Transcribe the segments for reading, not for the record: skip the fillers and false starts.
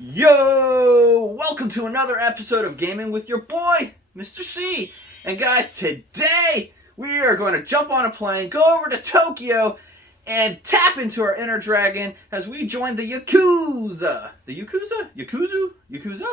Yo! Welcome to another episode of Gaming with your boy, Mr. C. And guys, today we are going to jump on a plane, go over to Tokyo, and tap into our inner dragon as we join the Yakuza. The Yakuza? Yakuza?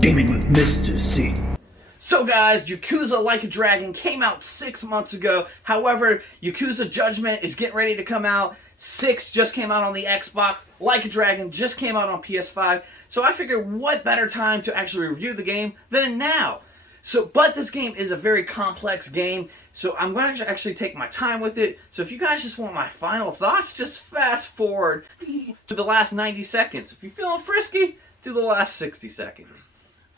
Gaming with Mr. C. So guys, Yakuza Like a Dragon came out 6 months ago. However, Yakuza Judgment is getting ready to come out. 6 just came out on the Xbox. Like a Dragon just came out on PS5. So I figured what better time to actually review the game than now. But this game is a very complex game. So I'm going to actually take my time with it. So if you guys just want my final thoughts, just fast forward to the last 90 seconds. If you're feeling frisky, do the last 60 seconds.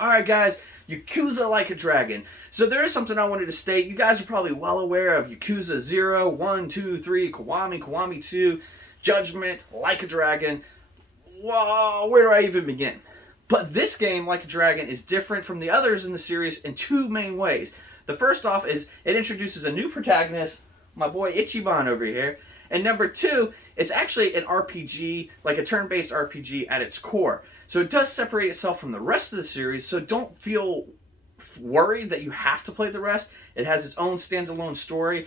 Alright guys, Yakuza Like a Dragon. So there is something I wanted to state. You guys are probably well aware of Yakuza 0, 1, 2, 3, Kiwami 2, Judgment, Like a Dragon. Whoa, where do I even begin? But this game, Like a Dragon, is different from the others in the series in two main ways. The first off is it introduces a new protagonist, my boy Ichiban over here. And number two, it's actually an RPG, like a turn-based RPG at its core. So it does separate itself from the rest of the series, so don't feel worried that you have to play the rest. It has its own standalone story.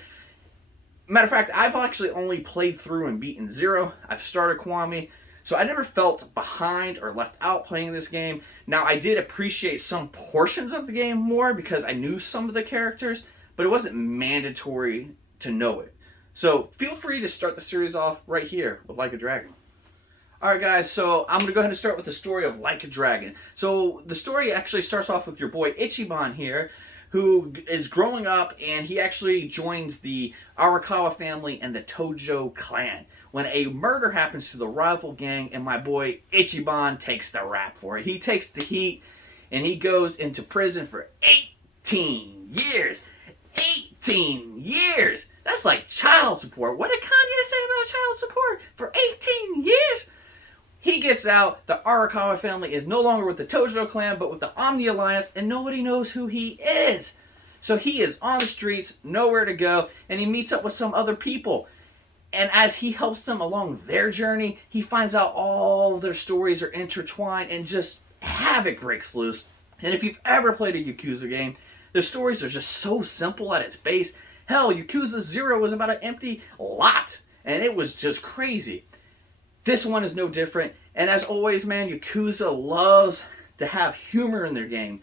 Matter of fact, I've actually only played through and beaten 0. I've started Kiwami, so I never felt behind or left out playing this game. Now, I did appreciate some portions of the game more because I knew some of the characters, but it wasn't mandatory to know it. So feel free to start the series off right here with Like a Dragon. Alright guys, so I'm going to go ahead and start with the story of Like a Dragon. So the story actually starts off with your boy Ichiban here, who is growing up, and he actually joins the Arakawa family and the Tojo clan when a murder happens to the rival gang, and my boy Ichiban takes the rap for it. He takes the heat, and he goes into prison for 18 years. 18 years! That's like child support. What did Kanye say about child support? For 18 years? He gets out, the Arakawa family is no longer with the Tojo clan, but with the Omni Alliance, and nobody knows who he is. So he is on the streets, nowhere to go, and he meets up with some other people. And as he helps them along their journey, he finds out all of their stories are intertwined, and just havoc breaks loose. And if you've ever played a Yakuza game, their stories are just so simple at its base. Hell, Yakuza 0 was about an empty lot, and it was just crazy. This one is no different, and as always, man, Yakuza loves to have humor in their game.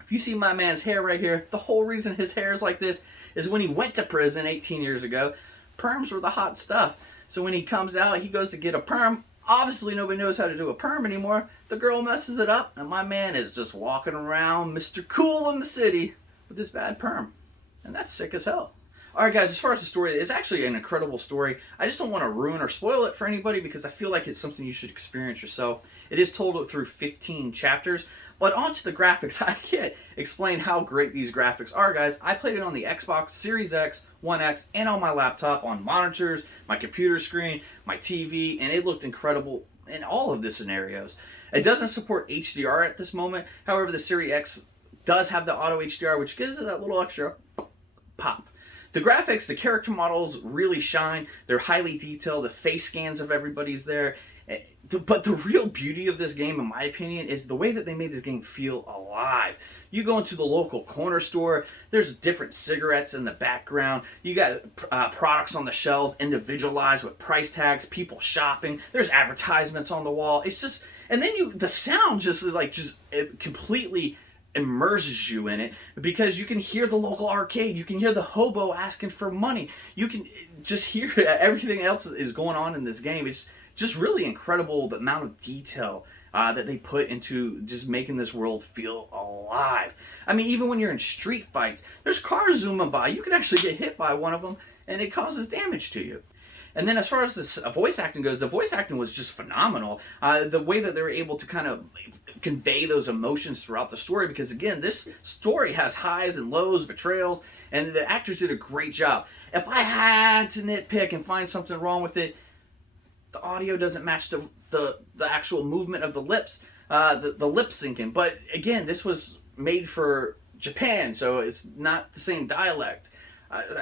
If you see my man's hair right here, the whole reason his hair is like this is when he went to prison 18 years ago, perms were the hot stuff. So when he comes out, he goes to get a perm. Obviously, nobody knows how to do a perm anymore. The girl messes it up, and my man is just walking around Mr. Cool in the city with his bad perm. And that's sick as hell. Alright guys, as far as the story, it's actually an incredible story. I just don't want to ruin or spoil it for anybody because I feel like it's something you should experience yourself. It is told through 15 chapters, but onto the graphics, I can't explain how great these graphics are, guys. I played it on the Xbox Series X, One X, and on my laptop, on monitors, my computer screen, my TV, and it looked incredible in all of the scenarios. It doesn't support HDR at this moment. However, the Series X does have the auto HDR, which gives it that little extra pop. The graphics, the character models really shine. They're highly detailed. The face scans of everybody's there. But the real beauty of this game, in my opinion, is the way that they made this game feel alive. You go into the local corner store, there's different cigarettes in the background. You got products on the shelves, individualized with price tags, people shopping. There's advertisements on the wall. It's just, and then the sound just it completely immerses you in it because you can hear the local arcade, you can hear the hobo asking for money, you can just hear everything else is going on in this game. It's just really incredible the amount of detail that they put into just making this world feel alive. I mean, even when you're in street fights, there's cars zooming by, you can actually get hit by one of them and it causes damage to you. And then as far as the voice acting goes, the voice acting was just phenomenal. The way that they were able to kind of convey those emotions throughout the story, because again, this story has highs and lows, betrayals, and the actors did a great job. If I had to nitpick and find something wrong with it, the audio doesn't match the actual movement of the lips, the lip syncing. But again, this was made for Japan, so it's not the same dialect.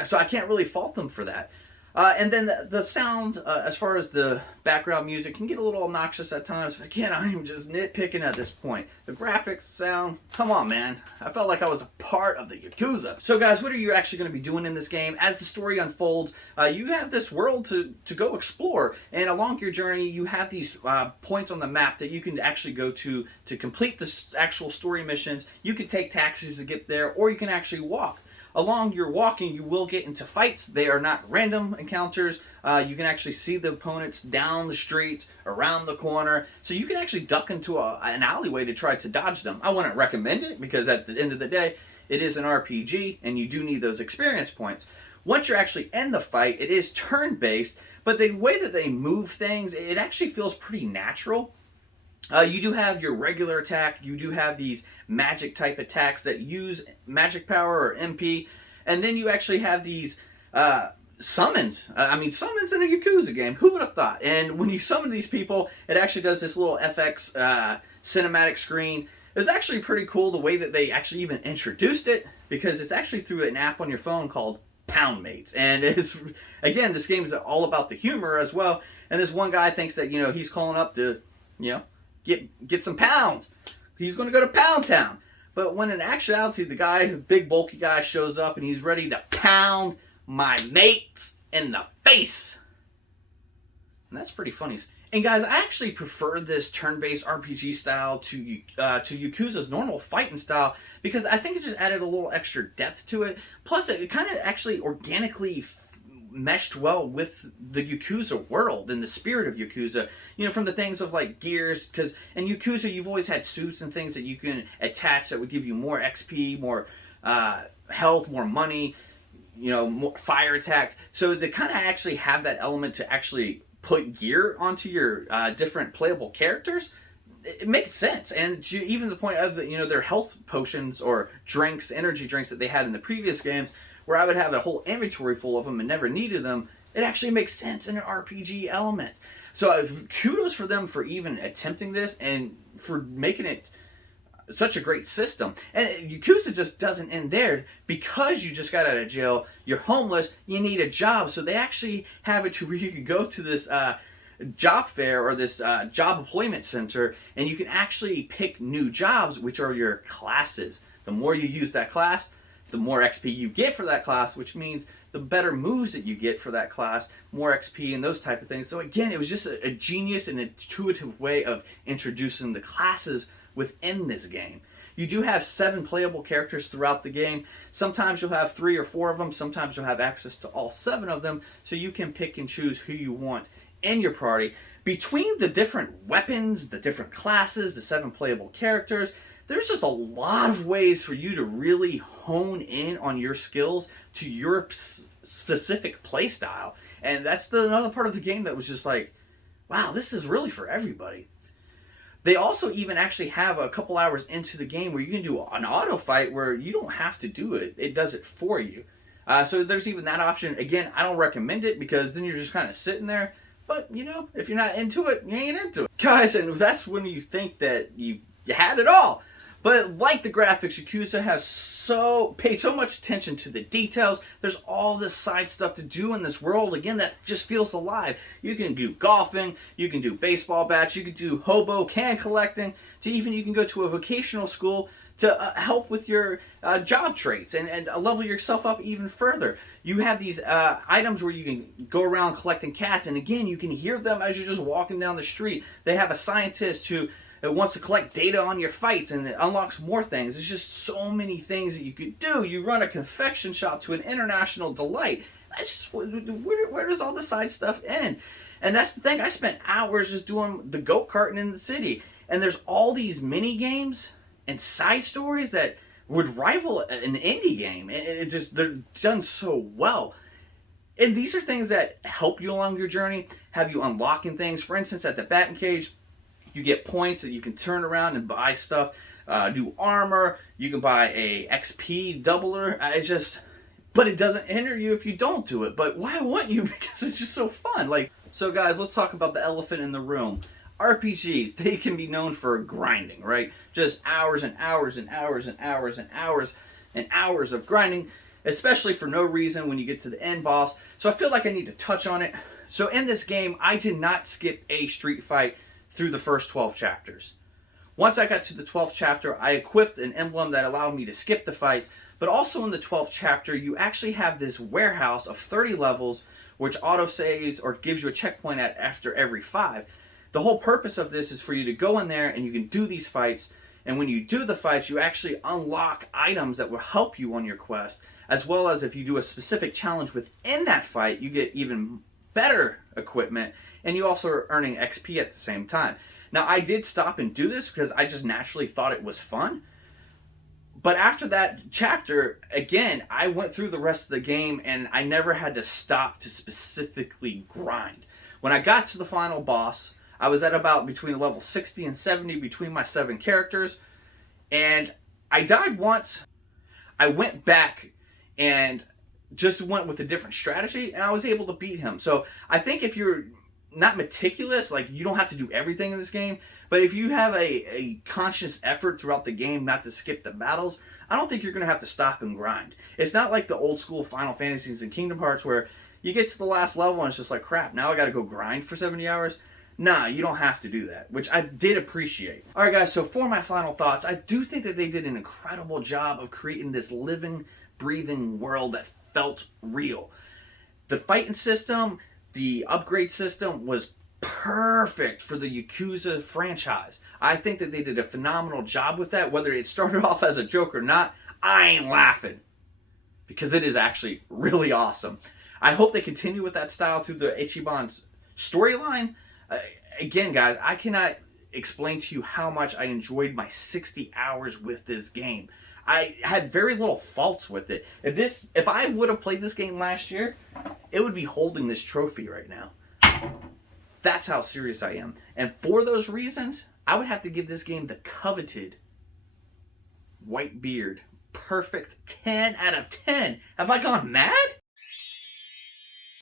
So I can't really fault them for that. And then the sound, as far as the background music, can get a little obnoxious at times. But again, I am just nitpicking at this point. The graphics, sound, come on, man. I felt like I was a part of the Yakuza. So guys, what are you actually going to be doing in this game? As the story unfolds, you have this world to go explore. And along your journey, you have these points on the map that you can actually go to complete the actual story missions. You can take taxis to get there, or you can actually walk. Along your walking, you will get into fights. They are not random encounters. You can actually see the opponents down the street, around the corner. So you can actually duck into an alleyway to try to dodge them. I wouldn't recommend it because at the end of the day, it is an RPG and you do need those experience points. Once you're actually in the fight, it is turn-based, but the way that they move things, it actually feels pretty natural. You do have your regular attack. You do have these magic type attacks that use magic power or MP. And then you actually have these summons. Summons in a Yakuza game. Who would have thought? And when you summon these people, it actually does this little FX cinematic screen. It was actually pretty cool the way that they actually even introduced it, because it's actually through an app on your phone called Pound Mates. And it's, again, this game is all about the humor as well. And this one guy thinks that, he's calling up to, get some pounds. He's going to go to Pound Town. But when in actuality, the guy, the big bulky guy, shows up and he's ready to pound my mates in the face. And that's pretty funny. And guys, I actually prefer this turn-based RPG style to Yakuza's normal fighting style, because I think it just added a little extra depth to it. Plus, it kind of actually organically meshed well with the Yakuza world and the spirit of Yakuza. From the things of like gears, because in Yakuza you've always had suits and things that you can attach that would give you more XP, more health, more money, more fire attack. So to kind of actually have that element to actually put gear onto your different playable characters, it makes sense. And even the point of their health potions or drinks, energy drinks that they had in the previous games, where I would have a whole inventory full of them and never needed them, it actually makes sense in an RPG element. So kudos for them for even attempting this and for making it such a great system. And Yakuza just doesn't end there. Because you just got out of jail, you're homeless, you need a job. So they actually have it to where you can go to this job fair or this job employment center, and you can actually pick new jobs, which are your classes. The more you use that class, the more XP you get for that class, which means the better moves that you get for that class, more XP and those type of things. So again, it was just a genius and intuitive way of introducing the classes within this game. You do have 7 playable characters throughout the game. Sometimes you'll have 3 or 4 of them. Sometimes you'll have access to all 7 of them, so you can pick and choose who you want in your party. Between the different weapons, the different classes, the 7 playable characters, there's just a lot of ways for you to really hone in on your skills to your specific play style. And that's another part of the game that was just like, wow, this is really for everybody. They also even actually have a couple hours into the game where you can do an auto fight where you don't have to do it. It does it for you. So there's even that option. Again, I don't recommend it because then you're just kind of sitting there. But, if you're not into it, you ain't into it. Guys, and that's when you think that you had it all. But like the graphics, Yakuza have paid so much attention to the details. There's all this side stuff to do in this world, again, that just feels alive. You can do golfing, you can do baseball bats, you can do hobo can collecting, you can go to a vocational school to help with your job traits and level yourself up even further. You have these items where you can go around collecting cats, and again, you can hear them as you're just walking down the street. They have a scientist who wants to collect data on your fights, and it unlocks more things. There's just so many things that you could do. You run a confection shop to an international delight. Where does all the side stuff end? And that's the thing. I spent hours just doing the go-karting in the city. And there's all these mini games and side stories that would rival an indie game. And they're done so well. And these are things that help you along your journey, have you unlocking things. For instance, at the batting cage, you get points that you can turn around and buy stuff, new armor. You can buy a XP doubler. But it doesn't hinder you if you don't do it. But why wouldn't you? Because it's just so fun. So guys, let's talk about the elephant in the room. RPGs, they can be known for grinding, right? Just hours and hours and hours and hours and hours and hours of grinding. especially for no reason when you get to the end boss. So I feel like I need to touch on it. So in this game, I did not skip a street fight through the first 12 chapters. Once I got to the 12th chapter, I equipped an emblem that allowed me to skip the fights, but also in the 12th chapter, you actually have this warehouse of 30 levels, which autosaves or gives you a checkpoint at after every 5. The whole purpose of this is for you to go in there and you can do these fights, and when you do the fights, you actually unlock items that will help you on your quest, as well as if you do a specific challenge within that fight, you get even better equipment, and you also are earning XP at the same time. Now, I did stop and do this because I just naturally thought it was fun. But after that chapter, again, I went through the rest of the game and I never had to stop to specifically grind. When I got to the final boss, I was at about between level 60 and 70 between my 7 characters. And I died once. I went back and just went with a different strategy and I was able to beat him. So I think if you're not meticulous, like you don't have to do everything in this game, but if you have a conscious effort throughout the game not to skip the battles, I don't think you're going to have to stop and grind. It's not like the old school Final Fantasies and Kingdom Hearts where you get to the last level and it's just like, crap, now I got to go grind for 70 hours. Nah, you don't have to do that, which I did appreciate. Alright guys, so for my final thoughts, I do think that they did an incredible job of creating this living, breathing world that felt real. The fighting system, the upgrade system was perfect for the Yakuza franchise. I think that they did a phenomenal job with that. Whether it started off as a joke or not, I ain't laughing. Because it is actually really awesome. I hope they continue with that style through the Ichiban's storyline. Again, guys, I cannot explain to you how much I enjoyed my 60 hours with this game. I had very little faults with it. If I would have played this game last year, it would be holding this trophy right now. That's how serious I am. And for those reasons, I would have to give this game the coveted Whitebeard perfect 10 out of 10. Have I gone mad?